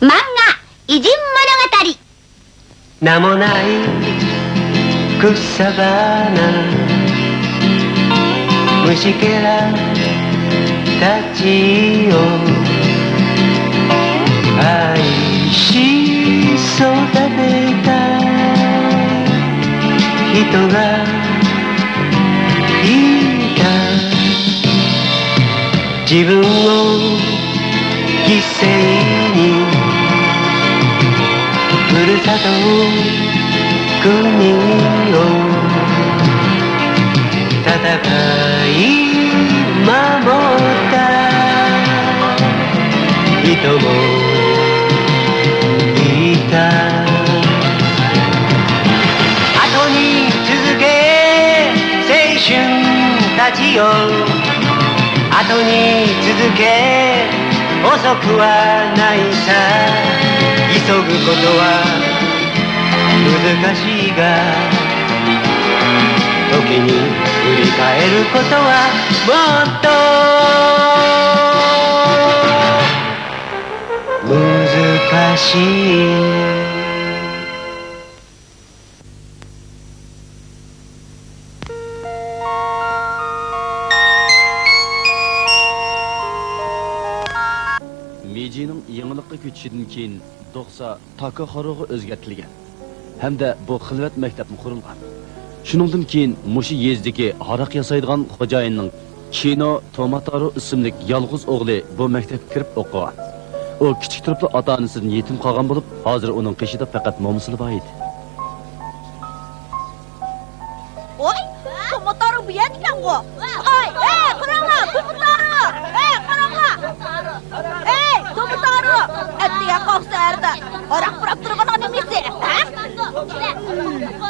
漫画偉人物語。名もない草花虫けらたちを愛し育てた人がいた。自分を犠牲にふるさと国を戦い守った人もいた。後に続け青春たちよ、後に続け遅くはないさ。急ぐことは難しいが、時に振り返ることはもっと難しい。Mejining yangilikqa ko'chishidan keyin Do'qsa Takaharoga o'zgartirilgan hamda bu xilvat maktabni qurilgan. Shuningdan keyin mushu yezdagi haraq yasaydigan xo'jayinning Kino Tomataro ismli yolg'iz o'g'li bu maktabga kirib o'qigan. U kichik turibli ota-onasidan yetim qolgan bo'lib, hozir uning qishida faqat mo'misili bor edi. Oy, Tomataro bu yerdan o. Oy, qaranglar, Tomataro. Qaranglar. Tomataro, etdiga qoqsarda. Oraq burab turgan onimisi, ha?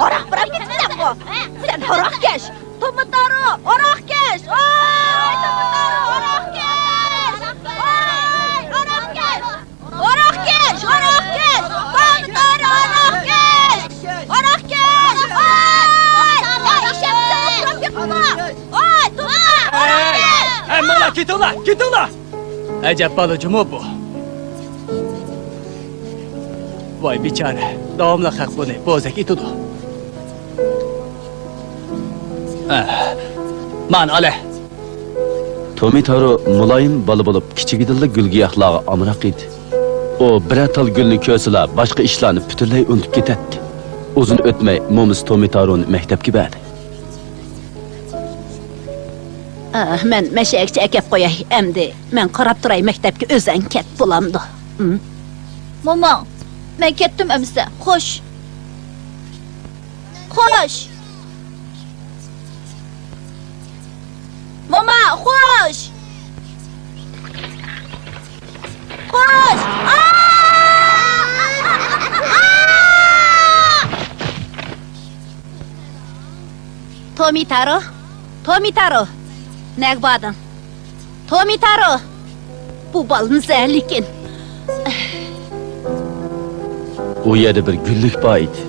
Oraq burab ketibsan bu. Sen oraq kesh. Tomataro, oraq kesh. Oy, Tomataro, oraq kesh. Oy, oraq kesh. Oraq kesh, oraq kesh. Tomataro, oraq kesh. Oraq kesh. Oy, işemse oturup yapma. Oy, Tomataro, oraq kesh. Mola, ketinglar. Ajab balacım o bu. Vay bichara, davomli haq buni bo'zak etudi. Man ala. Tomitaro muloyim bola bo'lib, kichigidilla gulgiyohlarga amroq edi. U bir tal gulni ko'rsala, boshqa ishlarni butunlay unutib ketadi. Uzun o'tmay mo'mis Tomitaroni maktabga berdi. Men mashayakchi akab qo'yay, endi men qarab turay maktabga o'zan ket bo'lamdi. Momon, men ketdim amsa. Xo'sh. Mama, xo'sh. Tomitaro. Nägbadın? Tomitaro. Bu balın zəhlikin. U yerda bir gullik bor edi.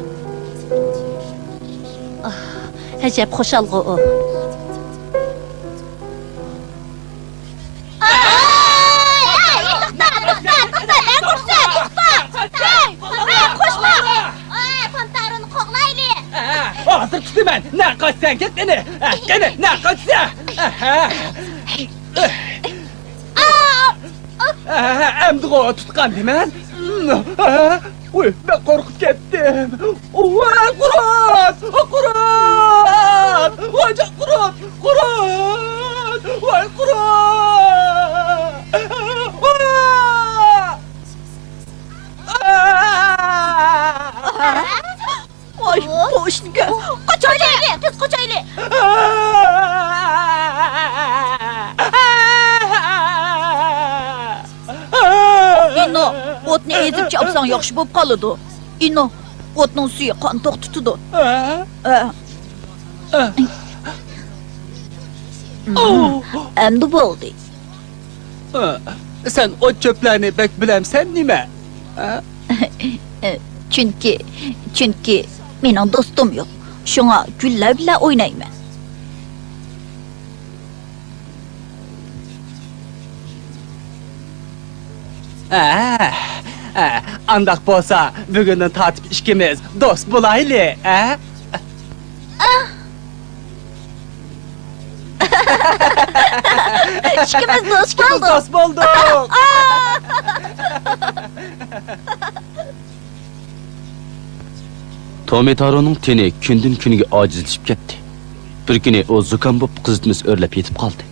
Ajab xo'shalg'i u. Hozir tutaman. Ne qochsan ket qani. Qani, ne qochsa. Endi qo'y tutgan deman. Uy, ben qo'rqib ketdim. Voy, Qur'on! Voy, Qur'on! Voy, Oy, boşniga. Qochayli, tez qochayli. Ino, o'tni ezib chopsang yaxshi bo'lib qoladi. Ino, o'tning suyi qon to'xtatadi. Endi bo'ldi. Sen o çöplerini bek bilemsen nime? Çünkü mening do'stim yo'q. Shunga gullar bilan o'ynayman. Andaq bolsa, bugündən tatib ikimiz dost bulaylı, İkimiz dost İkimiz olduk. dost bulduk. Tomitaro'nun teni günden güniga ojizlashib ketdi. Bir kuni o zukam bo'lib qizitimiz o'rlab yetib qoldi.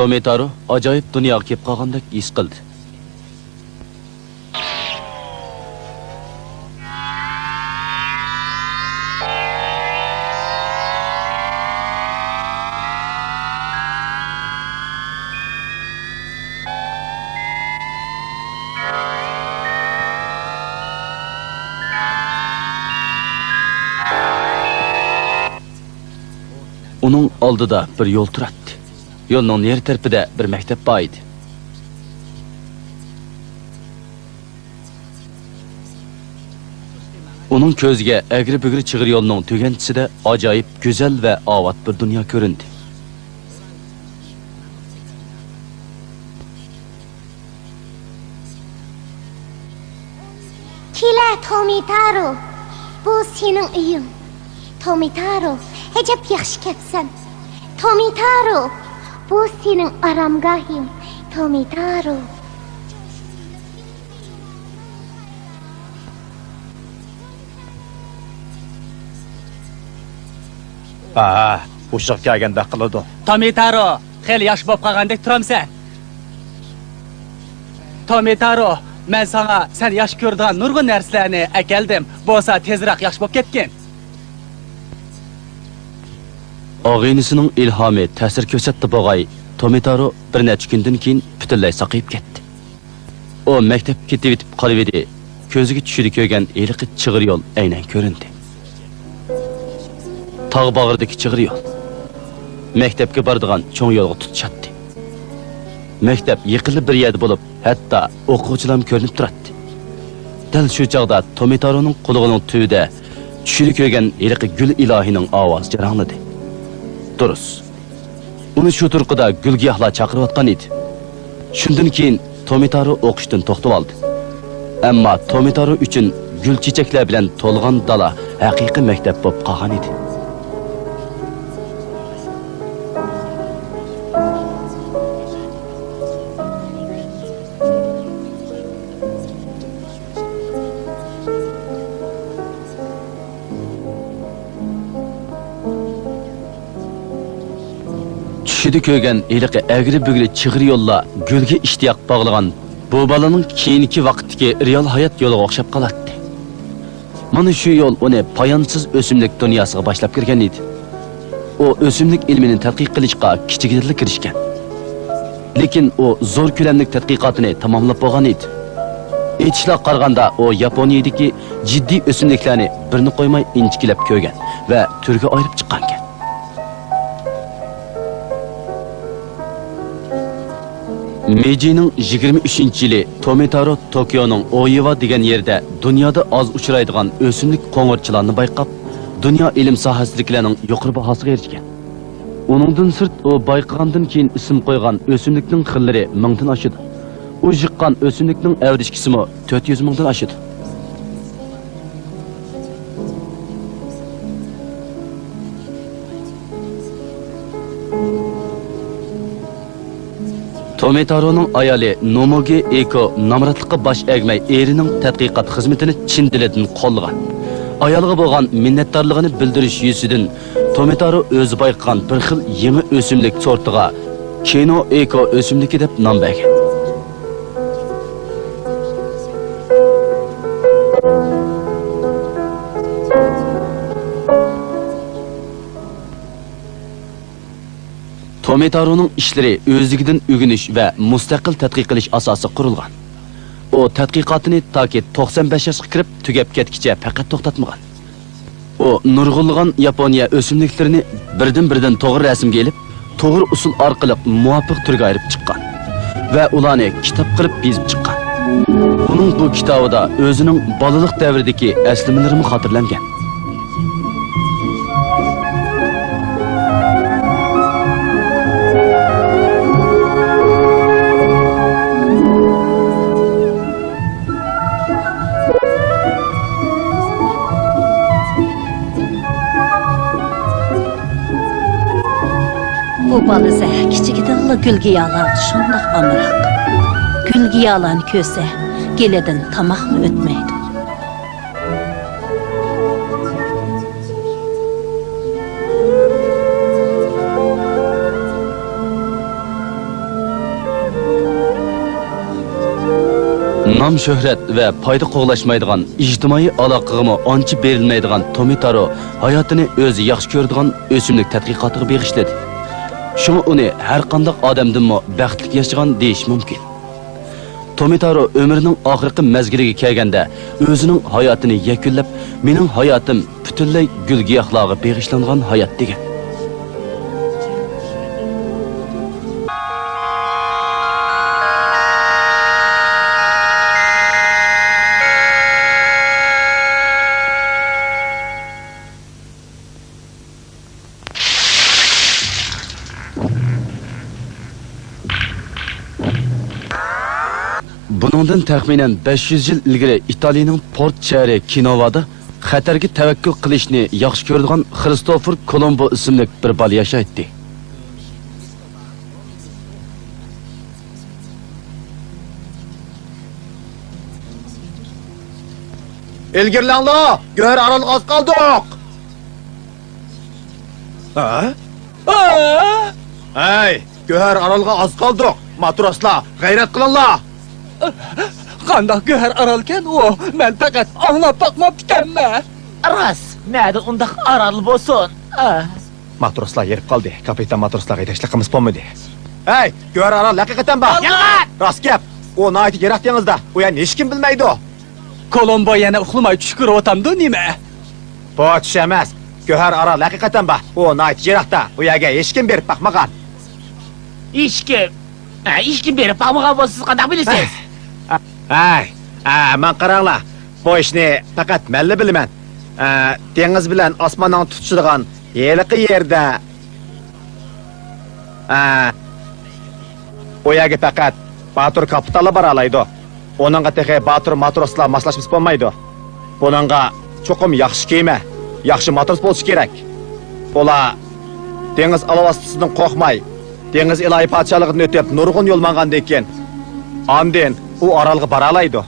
Tomitaro ajoyib dunyoga kelib qolgandek his qildi. Onun oldida bir yo'l turadi. Yo'lning neri tarafida bir maktab bor edi. Uning ko'ziga agri-bugri chig'ir yo'lning tuganchisida ajoyib go'zal vaovat bir dunyo ko'rindi. Kila Tomitaro, bu sening uying. Tomitaro, hajab yaxshi kelibsan. Tomitaro, bu sening aromgohing. Tomitaro. Uşaq gəlgəndə qılıdı. Tomitaro, xeyli yaş bo'lib qolgandek turamsan. Tomitaro, men sana sen yaş ko'rdigan nurg'un narsalarni akeldim. Bo'lsa tezroq yaş bo'lib ketgin. Og'inisining ilhomi ta'sir ko'rsatdi bo'g'ay. Tomitaro bir necha kundan keyin butunlay saqayib ketdi. O maktabga ketib yetib qolib edi. Ko'ziga tushidi ko'rgan eliqi chig'ir yo'l aynan ko'rindi. Tog' bag'ridagi chig'ir yo'l. Maktabga boradigan cho'ng yo'lga tutishatdi. Maktab yiqilib bir yerda bo'lib, hatto o'quvchilar ko'rinib turadi. Dal shu chog'da Tomitaroning qulig'ining tubida tushidi ko'rgan eliqi gul ilohining ovozi jarangladi. Durus. Uni shu turqida gulgiyohlar chaqirayotgan edi. Shundan keyin Tomitaro o'qishdan to'xtab oldi. Ammo Tomitaro uchun gul chechaklar bilan to'lgan dala haqiqiy maktab bo'lib qolgan edi. Tushida ko'rgan eliqi agri-bugri chig'ir yo'llar gulga ishtiyoq bog'lagan bu balaning keyingi vaqtdagi real hayot yo'liga o'xshab qoladi. Mana shu yo'l uni poyonsiz o'simlik dunyosiga boshlab kirgan edi. O o'simlik ilmini tadqiq qilishga kichikroq kirishgan. Lekin o zo'r ko'lamli tadqiqotini tamomlab bo'lgan edi. Aytishlar qaraganda o Yaponiyadagi jiddiy o'simliklarni birini qo'ymay inchikilab ko'rgan va turga ayirib chiqqan ekan. Meiji'nin 23-yili Tomitaro Tokyo'nun Oiwa degan yerda dunyoda az uchraydigan o'simlik qo'ng'irchilarni bayqab, dunyo ilm sohasidagilarning yuqori bahosiga erishgan. Uningdan sirt o bayqagandan keyin ism qo'ygan o'simlikning xillari 1000 dan oshadi. U jiqqan o'simlikning avdish qismi 400 mingdan oshadi. Tomitaro'ning ayoli Nomogi Eko namratlikqa bosh egmay erining tadqiqot xizmatini chin dilidan qo'llagan. Ayolga bo'lgan minnatdorligini bildirish yuzidan Tomitaro o'zi bayqagan bir xil yangi o'simlik sortiga Kino Eko o'simligi deb nom bergan. Tomitaro'ning ishlari o'zligidan o'rganish va mustaqil tadqiq qilish asosi qurilgan. O o tadqiqotini toki 95 yoshga kirib tugab ketgicha faqat to'xtatmagan. O nurg'unlagan Yaponiya o'simliklarini birdan to'g'ri rasmga elib, to'g'ri usul orqali muvofiq turga ayirib chiqqan va ularni kitob qilib yozib chiqqan. Uning bu kitobida o'zining bolalik davridagi aslimalarni xotirlangan. Bu balıza kichikidinla gülge yalan şundaq amıraq. Gülge yalan köse, geledin tamaq mı ötmeydi. Nam şöhret ve payda qoğlaşmaydigan, ijtimoiy aloqaga ancha berilmaydigan Tomitaro hayotini o'zi yaxshi ko'radigan o'simlik tadqiqotiga bag'ishladi. Şunu uni har qanday odamdanmi baxtli yashagan deyish mumkin. Tomitaro ömrünün oxirgi mezgiliga kelganda o'zining hayotini yakunlab, mening hayotim butunlay gul-giyohlarga bag'ishlangan hayot degan. Buningdan taxminan 500 yil ilgari Italiyaning Port shahri Kinovada xatarga tavakkul qilishni yaxshi ko'radigan Kristofer Kolombo ismli bir bola yashaydi. İlgirlanlar, gör aral az kaldık. Ha? Hey, gör aralga az kaldık. Matroslar, gayret kılanlar. Qandaq göhər aralken o, mən faqat anlab baxmab bitemme. Ras, näde undaq aral bolsun? Matroslar yerip kaldı. Kapitan matroslarga yetakçiliğimiz bolmadı. Hey, gör aral hakikaten bak. Yalan! Rast gap. O naiti yerak denizde. O yani hiç kim bilmeydi o. Kolombo yana uxlamay tushkir otamdı nima? Bu düşemez. Göher aral hakikaten bak. O naiti yerakta. O yerga hiç kim berip bakmagan. İşkim berip bakmagan bolsiz qandaq bilesiz? Hey, men qaranglar. Bu ishni faqat melli bilaman. Dengiz bilan osmonning tutishadigan yeliqi yerda o yerga faqat Batur kapitali bora oladi. Onunga texe Batur matroslar maslashib bo'lmaydi. Buningga cho'qim yaxshi kema, yaxshi matros bo'lishi kerak. Ular dengiz alavasidan qo'rqmay, dengiz ilohiy podshohligidan o'tib nurg'un yo'l mangandan keyin andin u orolga bora oladi.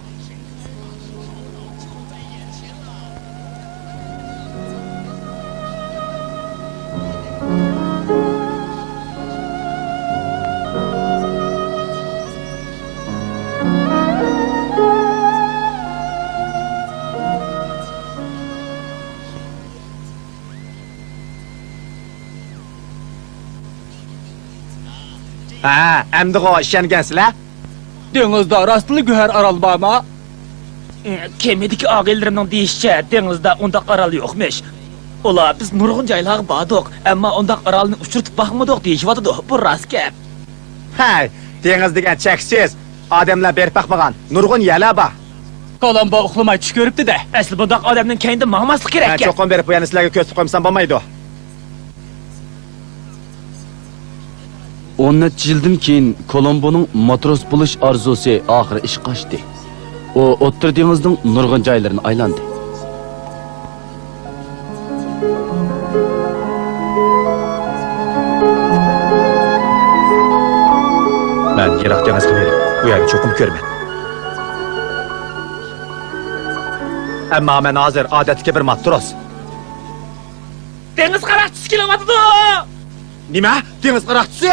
Endi o ishongansizlar? Dengizda rastlı göhər aral barma? Kemediki ağaylarımның deyişçe denizde undaq aral yoxmuş. Ola biz nurgun joylarga bordik, ammo undaq aralni uchirtib baxmadik deyishyotidu. Bu rost gap. Hey, dengiz degan cheksiz, odamlar berib baxmagan nurg'un yerlar bor. Kolombo uxlamay tush ko'ribdi-da. Asli bundaq odamning kayinda maqmaslik kerak. Cho'qim berib bu yana sizlarga ko'z qo'ymsam bo'lmaydi. 10 yildan keyin Kolomboning matros bo'lish orzusi oxiri ishga oshdi. O O'rta dengizning nurg'un joylarini aylandi. Men yiroq dengizga berib, bu yerni cho'qim ko'raman. Ammo men hozir odatdagi bir matros. Dengiz qaraqchisi kelyapti. Nima? Dengiz qaraqchisi?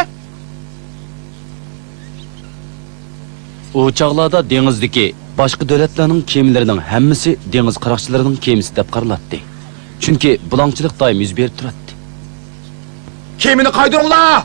O çağlarda dengizdeki başka devletlerinin kemilerinin hemmisi deniz qaroqchilarının kemisi deb qaralatdi. Çünkü bulançılık daim yüz berib turadi. Kemini qaydiringlar!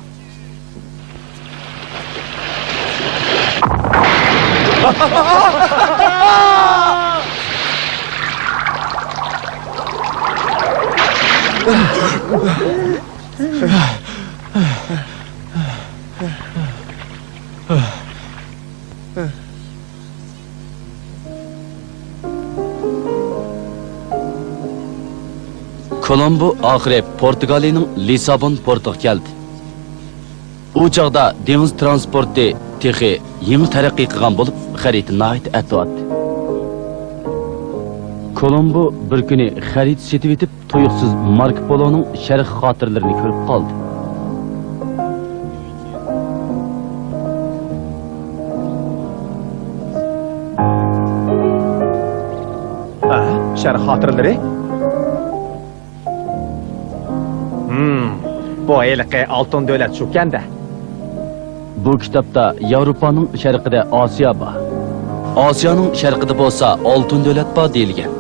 Kolombo oxiri Portugaliyaning Lisabon portiga keldi. U chaqda dengiz transporti texi yangi taraqqiy qilgan bo'lib, xarita nihoyat atvatdi. Kolombo bir kuni xarit setib etib, tuyuqsiz Marko Poloning sharq xotiralarini ko'rib qoldi. Sharq xotiralari? Bu eliqi oltin davlat shukanda. Bu kitobda Yevropaning sharqida Osiyo bor. Osiyoning sharqida bo'lsa oltin davlat bor deyilgan.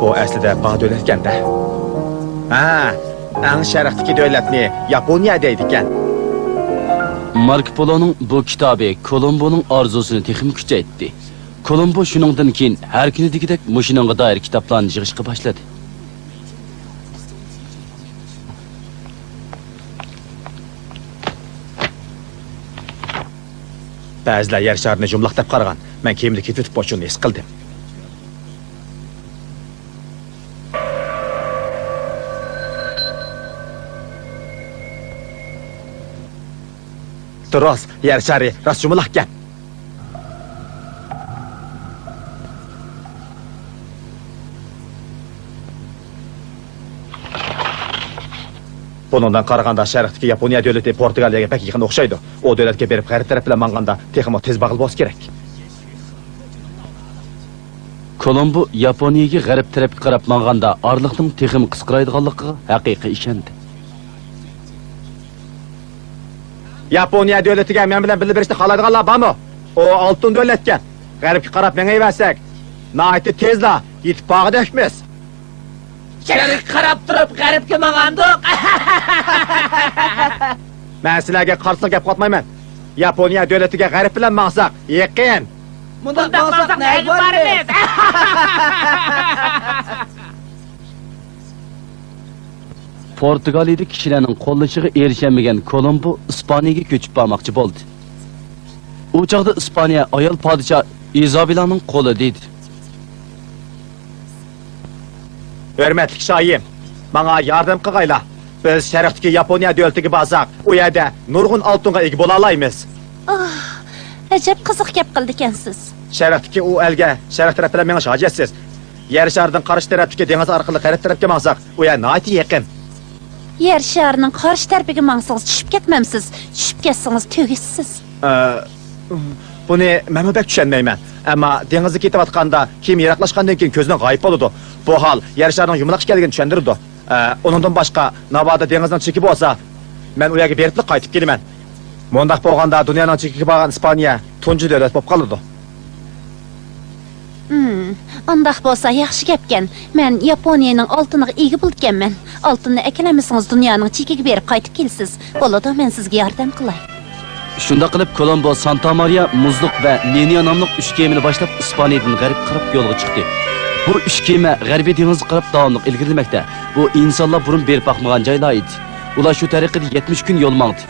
Bu aslida bor davlatganda. Eng sharqdagi davlatni Yaponiya deydi ekan. Marko Poloning bu kitobi Kolomboning orzusini texim kuchaytdi. Kolombo shuningdan keyin har kunidagidek mushinonga doir kitoblarni yig'ishga boshladi. Ba'zilar yer sharini jumlaqtab qaragan. Men kiyimni ketib boshini his qildim. To'g'ri, yer shari rost jumlaqgan. Bundan qaraganda sharqdagi Yaponiya davlati Portugaliyaga pek yaqin o'xshaydi. O davlatga berib g'arb taraf bilan manganda texmo tez bag'il bo'lish kerak. Kolombo Yaponiyaga g'arb tarafga qarab manganda orliqning texim qisqaraydiganligiga haqiqiy ishondi. Yaponiya davlatiga men bilan bilib berishni xohlaydiganlar bormi? O oltin davlatga g'arbga qarab mengayversak, nihoyat tezda yetib borg'idakmiz. Sharq qarab turib g'arbga mangandiq. Men sizlarga qarshilik gap qotmayman. Yaponiya davlatiga g'arb bilan maqsaq, yaqin. Bundan maqsaq nega boramiz? Portugaliyada kishilarning qo'llashiga erishamagan Kolombo Ispaniyaga ko'chib bormoqchi bo'ldi. U chaqda Ispaniya ayol podshoh Izobellaning qo'li dedi. Hürmetli shoyim, bana yardım qilg'aylar. Biz sharqdagi Yaponiya davlatiga borsak, u yerda nurg'un oltinga ega bo'la olamiz. Ajab qiziq gap qildi ekansiz. Sharqdagi u elga sharq taraf bilan menish hojatsiz. Yer sharining qarshi tarafdagi dengiz orqali g'arb tarafga borsak, u yer nihoyat yaqin. Yer sharining qarshi tarafiga mangsangiz tushib ketmamsiz. Tushib ketsangiz tugishsiz. Buni men pek tushunmayman. Ammo dengizga ketayotganda kim yiroqlashgandan keyin ko'zdan g'oyib bo'ladi. Bu hol yer sharining yumaloq ekanligini tushundirdi. Undan boshqa navoda dengizdan chekib olsa, men u yerga berib qaytib kelaman. Mundaq bo'lganda dunyoning chekiga borgan Ispaniya tunji davlat bo'lib qoladi. Undaq bo'lsa yaxshi gapkan. Men Yaponiyaning oltiniga ega bo'lganman. Oltinni akalamisingiz dunyoning chekiga berib qaytib kelsiz. Bo'ladi, men sizga yordam qilay. Shunda qilib Kolombo Santa Maria, Muzluq va Nenia nomli 3 kemani boshlab Ispaniyadan g'arb qarab yo'lga chiqdi. Bu 3 kema g'arbiy dengizga qarab davomli ilgirlamoqda. Bu insonlar burun berib boqmagan joylar edi. Ular shu tariqada 70 kun yo'l mangdi.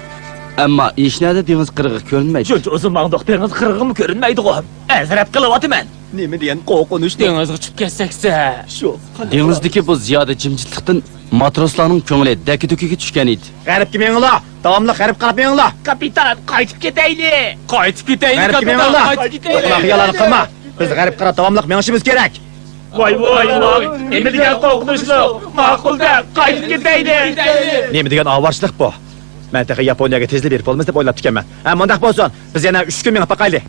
Ammo eshnada dengiz qirg'i ko'rinmaydi. Shuncha uzun mangdoq dengiz qirg'imi ko'rinmaydi-ku. Azrab qilyapman. Nima degan qo'rqinch dengizga tushib ketsaksa. Shu. Dengizdagi bu ziyoda jimjitlikdan matroslarning ko'ngli daki-dukiga tushgan edi. G'arbga menglar, davomli g'arb qarab menglar. Kapitan, qaytib ketaylik. Qaytib ketaylik, G'arbga menglar. Xiyollarni qilma. Biz g'arb qarab davomli mengishimiz kerak. Voy, nima degan qo'rqinchlik. Ma'qulda, qaytib ketaylik. Nima degan ovorsizlik bu? Men taqa Yaponiyaga tezlik berib bo'lmiz deb o'ylab turganman. Ammo undaq bo'lsin, biz yana 3 kun mengib boqaylik.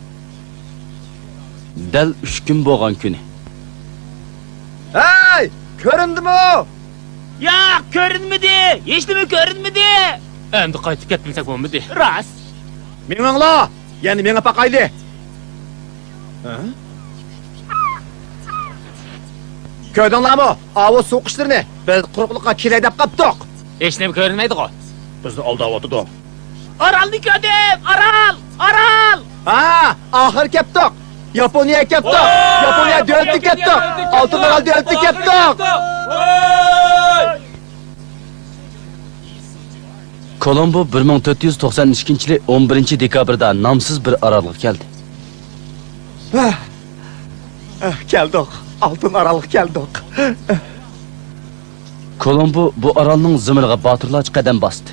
Dal 3 kun bo'lgan kuni. Hey! Ko'rindimi? Yo'q, ko'rinmadi. Hech nima ko'rinmadi. Endi qaytib ketmasak bo'lmadi. Rost. Menglar, yana mengib boqaylik. Gördünler mi? Avu soğuk işlerini. Biz kuruklukla kiredep kaptık. Hech nima ko'rinmaydi-ku. Bizni aldavatıdı. Aralni ko'rdim! Aral! Ha, ahir keptik. Yaponiya keptik. Yaponiya dövleti keptik. Altın Aral dövleti keptik. Kolombo 1492 yili 11 dekabrda namsiz bir orolga keldi. Geldik. Altın Aralık geldik. Kolombo bu orolning zimiriga botirlarcha qadam bosdi.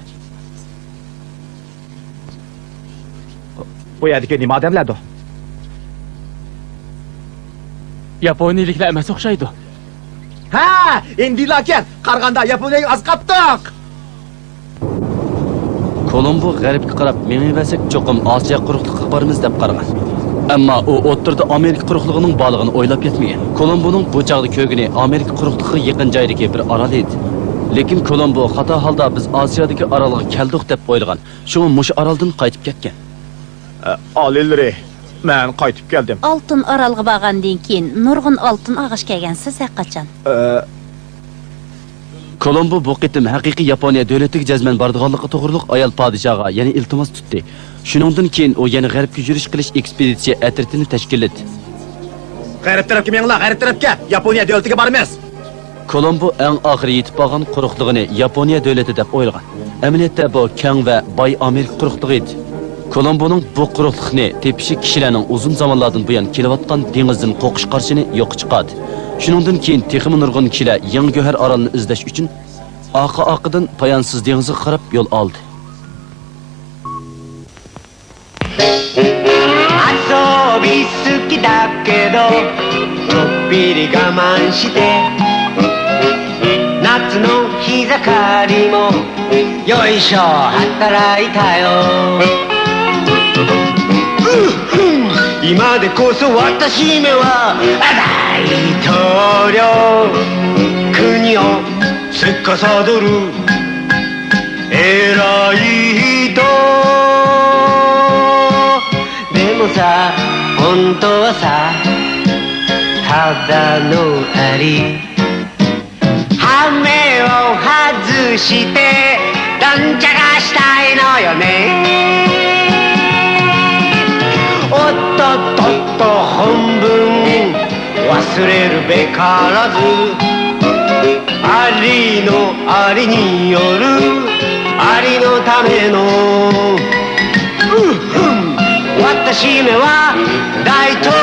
Bu yerdeki nima odamlardi? Yaponiyaliklar emas o'xshaydi. Ha, endi lakin qarg'anda Yaponiyaga az qapdik. Kolombo g'arbga qarab meng'iversak cho'qim Osiyo quruqligiga boramiz deb qaragan. Ammo u o'ttirda Amerika quruqligining borlig'ini o'ylab yetmagan. Kolomboning bu chaqda ko'gini Amerika quruqligiga yaqin joydagi bir orol edi. Lekin Kolombo xato holda biz Osiyodagi orolga keldik deb o'ylagan. Shunga mush oroldan qaytib ketgan. Alilri, men qaytib keldim. Altın orolga borgandan keyin nurg'un oltin og'ish kelgansiz qachon? Kolombo bu qitim haqiqiy Yaponiya davlatiga jazman bordiganligi to'g'riliq ayol podshohga yana iltimos tutdi. Shuningdan keyin u yana g'arbga yurish qilish ekspeditsiya atritini tashkilladi. G'arib tarafga menglar, g'arib tarafga. Yaponiya davlatiga boramiz. Kolombo eng oxiri yetib borgan quruqligini Yaponiya davlati deb o'ylagan. Amaliyotda bu keng va boy Amerika quruqligi edi. Kolomboning bu quruqlikni tepishi kishilarning uzun zamonlardan buyon kelayotgan dengizdan qo'qish qarshini yo'q chiqadi. Shuningdan keyin texmi nurg'un kishilar yangi go'har orolni izlash uchun oqidan poyansiz dengizga qarab yo'l oldi. 遊び好きだけどちょっぴり我慢して夏の日盛りもよいしょ働いたよ今でこそ私めは大統領国を司る偉い人でもさ本当はさただのアリ羽目を外してどんちゃがしたいのよねおっとっとっと本分忘れるべからずありのありによるありのための私めは大統